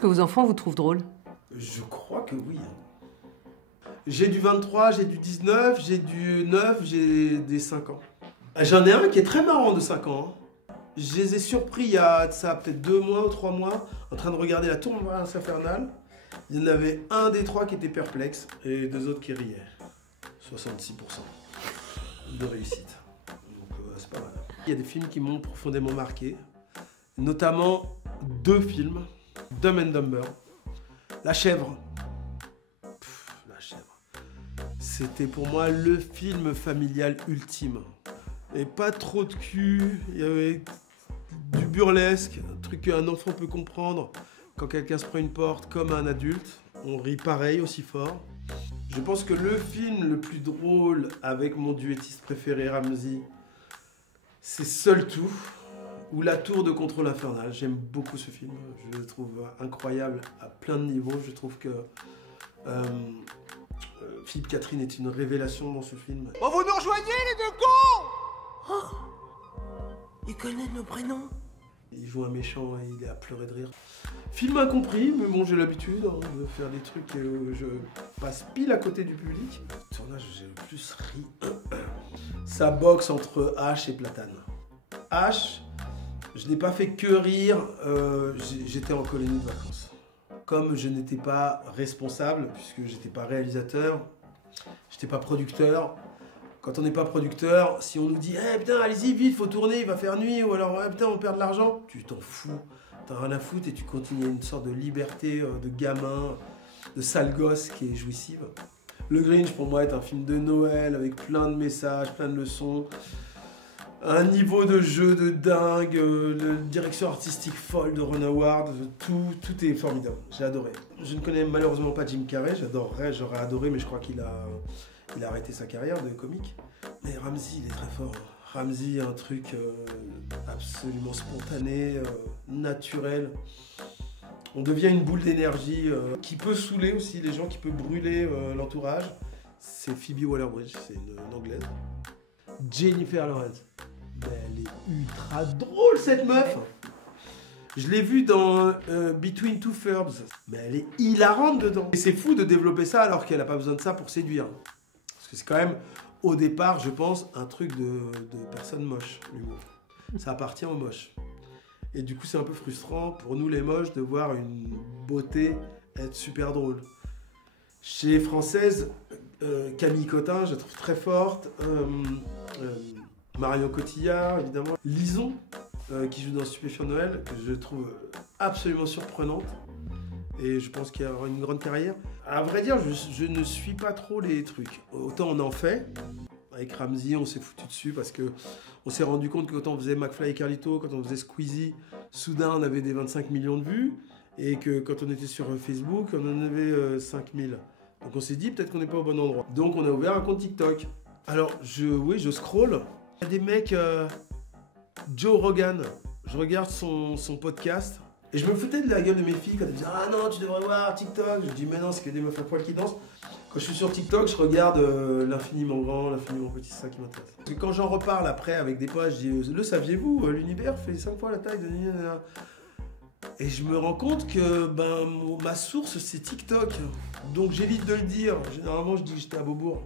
Est-ce que vos enfants vous trouvent drôle? Je crois que oui. J'ai du 23, j'ai du 19, j'ai du 9, j'ai des 5 ans. J'en ai un qui est très marrant de 5 ans. Je les ai surpris il y a ça peut-être 2 mois ou 3 mois, en train de regarder la tour infernale. Il y en avait un des 3 qui était perplexe et 2 autres qui riaient. 66% de réussite. Donc c'est pas mal. Il y a des films qui m'ont profondément marqué, notamment 2 films. Dumb and Dumber. La chèvre. La chèvre. C'était pour moi le film familial ultime. Et pas trop de cul, il y avait du burlesque, un truc qu'un enfant peut comprendre. Quand quelqu'un se prend une porte comme un adulte, on rit pareil, aussi fort. Je pense que le film le plus drôle avec mon duettiste préféré, Ramzy, c'est Seul Tout, ou La Tour de Contrôle Infernal. J'aime beaucoup ce film, je le trouve incroyable à plein de niveaux. Je trouve que Philippe Catherine est une révélation dans ce film. Oh, vous nous rejoignez les deux cons! Oh, il connaît nos prénoms. Il joue un méchant et il est à pleurer de rire. Film incompris, mais bon, j'ai l'habitude de faire des trucs où je passe pile à côté du public. Le tournage, j'ai le plus ri. Ça boxe entre H et Platane. H, je n'ai pas fait que rire, j'étais en colonie de vacances. Comme je n'étais pas responsable, puisque j'étais pas réalisateur, j'étais pas producteur. Quand on n'est pas producteur, si on nous dit « Eh putain, allez-y, vite, faut tourner, il va faire nuit » ou alors « Eh putain, on perd de l'argent », tu t'en fous. T'as rien à foutre et tu continues. Il y a une sorte de liberté de gamin, de sale gosse qui est jouissive. Le Grinch, pour moi, est un film de Noël avec plein de messages, plein de leçons. Un niveau de jeu de dingue, la direction artistique folle de Ron Howard, tout est formidable. J'ai adoré. Je ne connais malheureusement pas Jim Carrey, j'aurais adoré, mais je crois qu'il a arrêté sa carrière de comique. Mais Ramzy, il est très fort. Ramzy, un truc absolument spontané, naturel. On devient une boule d'énergie qui peut saouler aussi les gens, qui peut brûler l'entourage. C'est Phoebe Waller-Bridge, c'est une anglaise. Jennifer Lawrence. Mais elle est ultra drôle cette meuf. Je l'ai vue dans Between Two Ferns. Mais elle est hilarante dedans. Et c'est fou de développer ça alors qu'elle n'a pas besoin de ça pour séduire. Parce que c'est quand même, au départ, je pense, un truc de personnes moches, l'humour. Ça appartient aux moches. Et du coup, c'est un peu frustrant pour nous les moches de voir une beauté être super drôle. Chez Française, Camille Cotin, je la trouve très forte. Marion Cotillard, évidemment. Lison, qui joue dans Stupéfiant Noël, que je trouve absolument surprenante. Et je pense qu'il y aura une grande carrière. À vrai dire, je ne suis pas trop les trucs. Autant on en fait. Avec Ramzy, on s'est foutu dessus parce que on s'est rendu compte que quand on faisait McFly et Carlito, quand on faisait Squeezie, soudain on avait des 25 millions de vues. Et que quand on était sur Facebook, on en avait 5000. Donc on s'est dit peut-être qu'on n'est pas au bon endroit. Donc on a ouvert un compte TikTok. Alors je scroll. Il y a des mecs, Joe Rogan, je regarde son podcast. Et je me foutais de la gueule de mes filles quand elles disaient « Ah non, tu devrais voir TikTok ». Je dis « Mais non, c'est que des meufs à poil qui dansent ». Quand je suis sur TikTok, je regarde l'infiniment grand, l'infiniment petit, c'est ça qui m'intéresse. Parce que quand j'en reparle après avec des potes, je dis « Le saviez-vous, l'univers fait 5 fois la taille de... » Et je me rends compte que ma source, c'est TikTok. Donc j'évite de le dire. Généralement, je dis que j'étais à Beaubourg.